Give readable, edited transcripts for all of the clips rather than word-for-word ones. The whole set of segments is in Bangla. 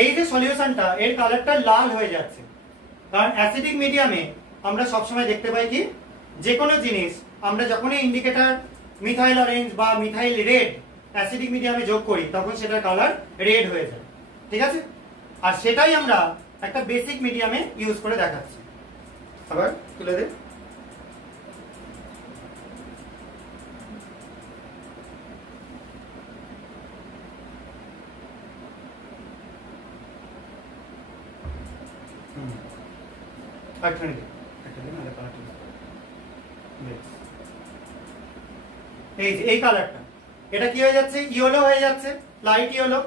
এই যে সলিউশনটা এর কালারটা লাল হয়ে যাচ্ছে, কারণ অ্যাসিডিক মিডিয়ামে আমরা সবসময় দেখতে পাই কি যে কোনো জিনিস আমরা যখনই ইন্ডিকেটর মিথাইল অরেঞ্জ বা মিথাইল রেড অ্যাসিডিক মিডিয়ামে যোগ করি তখন সেটার কালার রেড হয়ে যায়, ঠিক আছে? আর সেটাই আমরা একটা বেসিক মিডিয়ামে ইউজ করে দেখাচ্ছি। আবার তুলে দে। এই কালারটা এটা কি হয়ে যাচ্ছে, ইয়েলো হয়ে যাচ্ছে, লাইট ইয়েলো।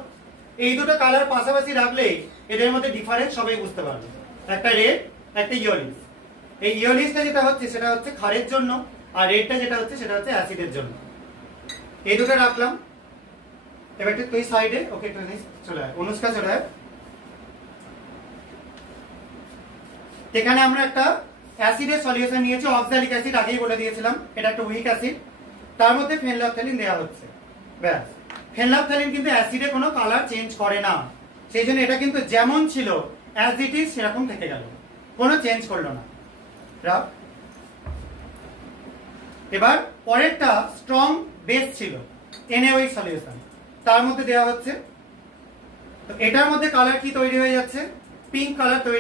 এই দুটো কালার পাশাপাশি রাখলেই এদের মধ্যে ডিফারেন্স সবাই বুঝতে পারবে, একটা রেড একটা ইয়েলিশ। এই ইয়েলিশটা যেটা হচ্ছে সেটা হচ্ছে ক্ষারের জন্য, আর রেডটা যেটা হচ্ছে সেটা হচ্ছে অ্যাসিডের জন্য। এই দুটো রাখলাম। এবার একটু তুই সাইডে, ওকে একটু চলে আয়, অনুষ্কা চলে আয়। এখানে আমরা একটা অ্যাসিডের সলিউশন নিয়েছি, অক্সালিক অ্যাসিড, আগেই বলে দিয়েছিলাম এটা একটা উইক অ্যাসিড, তার মধ্যে ফেনলফথ্যালিন দেওয়া হচ্ছে। ব্যাস, ফেনলফথ্যালিন কিন্তু অ্যাসিডে কোনো কালার চেঞ্জ করে না, সেই জন্য এটা কিন্তু যেমন ছিল অ্যাজ ইট ইজ সেরকম থেকে গেল, কোনো চেঞ্জ করলো না। এবার পরেরটা স্ট্রং বেস ছিল NaOH সলিউশন, তার মধ্যে দেওয়া হচ্ছে। তো এটার মধ্যে কালার কি তৈরি হয়ে যাচ্ছে, পিঙ্ক কালার তৈরি